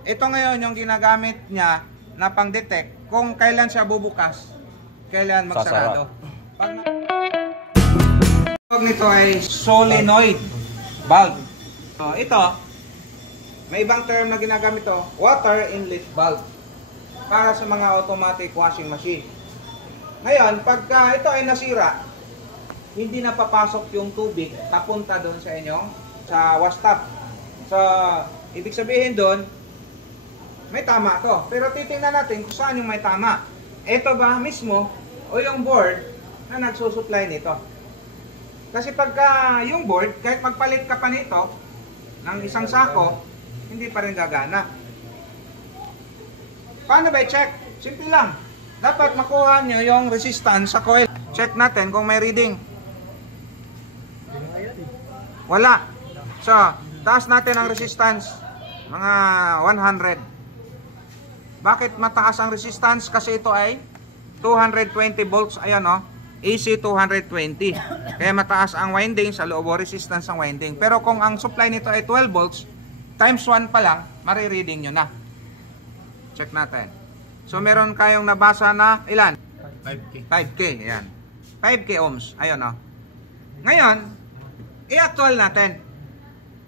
ito ngayon yung ginagamit niya na pang-detect kung kailan siya bubukas, kailan magsarado. Pag nito ay solenoid valve. So, ito, may ibang term na ginagamit ito, water inlet valve, para sa mga automatic washing machine. Ngayon, pagka ito ay nasira, hindi na papasok yung tubig papunta doon sa inyong sa wash tub. So, ibig sabihin doon, may tama to. Pero titingnan natin kung saan yung may tama. Ito ba mismo o yung board na nagsusupply nito? Kasi pagka yung board, kahit magpalit ka pa nito ng isang sako, hindi pa rin gagana. Paano ba i-check? Simple lang. Dapat makuha nyo yung resistance sa coil. Check natin kung may reading. Wala. So, taas natin ang resistance. Mga 100. Bakit mataas ang resistance? Kasi ito ay 220 volts. Ayan o. AC 220. Kaya mataas ang winding sa loob o resistance ng winding. Pero kung ang supply nito ay 12 volts, times 1 pa lang, marireading nyo na. Check natin. So meron kayong nabasa na ilan? 5K. 5K, ayan. 5K ohms. Ayun o. Ngayon, i-actual natin.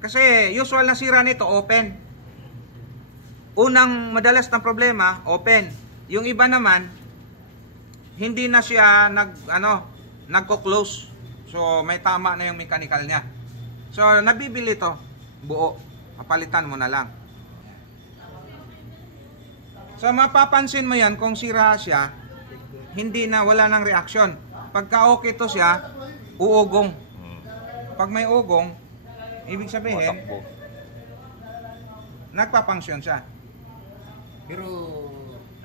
Kasi usual na sira nito, open. Unang madalas na problema, open. Yung iba naman, hindi na siya nagko-close. So may tama na yung mechanical niya. So nabibili to buo. Papalitan mo na lang. So mapapansin mo yan kung sira siya, hindi na, wala nang reaction. Pagka okay to siya, uugong. Pag may ugong, ibig sabihin, nagpapunction siya. Pero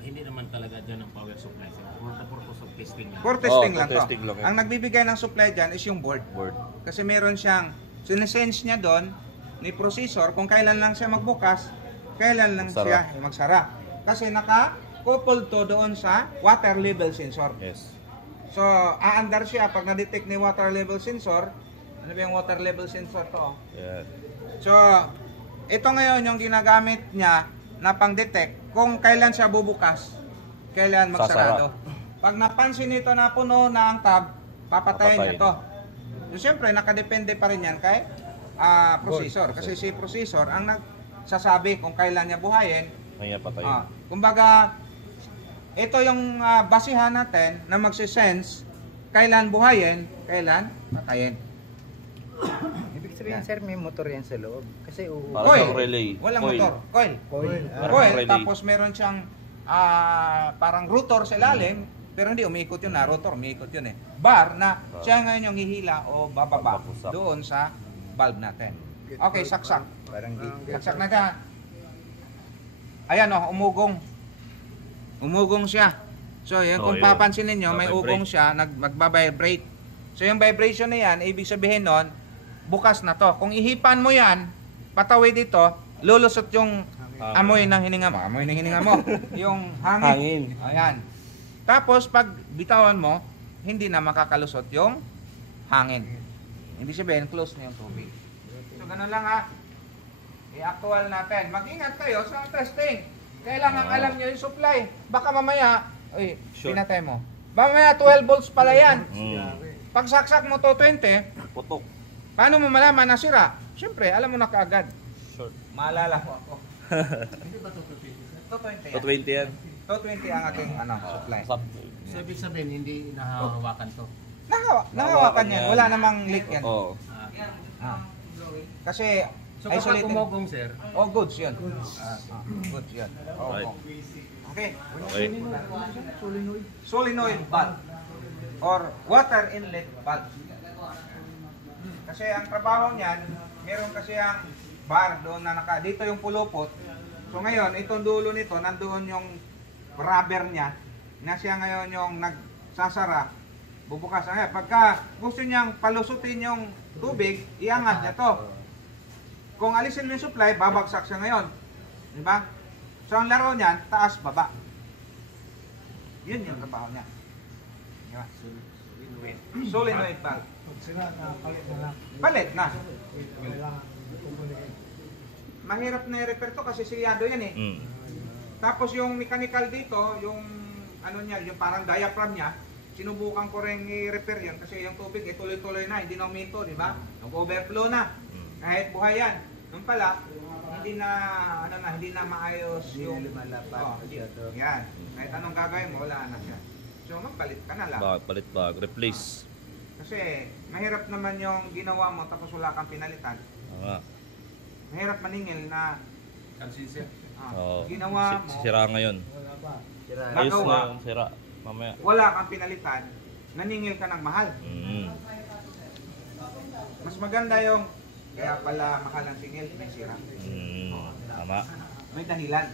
hindi naman talaga dyan ang power supply. For the purpose of testing lang. For testing lang to. Testing lang, Ang nagbibigay ng supply dyan is yung board. Kasi meron siyang, sinesense niya doon, ni processor, kung kailan lang siya magbukas, kailan lang siya magsara. Kasi naka-coupled to doon sa water level sensor. Yes. So, aandar siya pag na-detect ni water level sensor. Ano ba yung water level sensor to? Yeah. So, ito ngayon yung ginagamit niya na pang-detect kung kailan siya bubukas, kailan magsarado. Pag napansin nito na puno na ang tab, papatayin niya to. So, siyempre, nakadepende pa rin yan kay processor. Kasi si processor ang nagsasabi kung kailan niya buhayin. Kumbaga, ito yung basihan natin na magsisense kailan buhayin, kailan patayin. Ibig sabihin, sir, may motor yan sa loob. Kasi coil. Relay. Walang motor. Coil. Coil. Tapos meron siyang parang rotor sa ilalim, pero hindi umiikot yun na. Rotor, umiikot yun eh. Bar na siya ngayon yung hihila o bababa doon sa valve natin. Okay, saksak. Saksak na ka. Ayan o, umugong. Umugong siya. So, yun, kung papansin ninyo, may ugong siya, magbabibrate. So, yung vibration na yan, ibig sabihin nun, bukas na to. Kung ihipan mo yan, patawid dito, lulusot yung amoy ng hininga mo. Amoy ng hininga mo. Yung hangin. Ayan. Tapos, pag bitawan mo, hindi na makakalusot yung hangin. Ibig sabihin, close na yung tubig. So, ganun lang ha. I-actual natin. Mag-ingat kayo sa testing. Kailangan alam nyo yung supply. Baka mamaya, pinatay mo. Mamaya 12 volts pala yan. Pag saksak mo to 20, putok. Paano mo malaman na sira? Siyempre, alam mo na kaagad. Short. Maalala ko ako. Hindi ba 220 yan? 220 yan. 220 ang ating supply. So, ibig sabihin, hindi nahahawakan to? Nahawakan yan. Wala namang leak yan. Oo. Kasi, so, kapag umugong, sir? Oh, goods yun. Goods yun. Okay. Solenoid valve or water inlet valve. Kasi ang trabaho niyan, meron kasi ang bar doon na dito yung pulupot. So ngayon, itong dulo nito, nandoon yung rubber niya, na siya ngayon yung nagsasara, bubukas. Pagka gusto niyang palusutin yung tubig, iangat niya to. Kung alisin mo yung supply, babagsak siya ngayon. Diba? So ang laro niyan, taas, baba. Yun yung trabaho niya. Diba? Solenoid valve. Palit na. mahirap na i-repair to kasi silyado yan eh. Tapos yung mechanical dito, yung ano niya, yung parang diaphragm niya, sinubukan ko rin i-repair yun kasi yung tubig eh tuloy-tuloy na, hindi na uminto, di ba? Nag-overflow na. Kahit buhay yan. Nung pala, hindi na hindi na maayos yung lumalapad. yan. Kahit anong gagawin mo, wala na siya. So magpalit ka na lang. Palit bag, replace. Kasi mahirap naman yung ginawa mo tapos wala kang pinalitan. Mahirap maningil na ginawa mo, Sira ngayon. Ayos Nagawa. na yun, sira. Mamaya. wala kang pinalitan, naningil ka ng mahal. Mas maganda yung kaya pala mahal ang singil, may sira. Tama. May dahilan.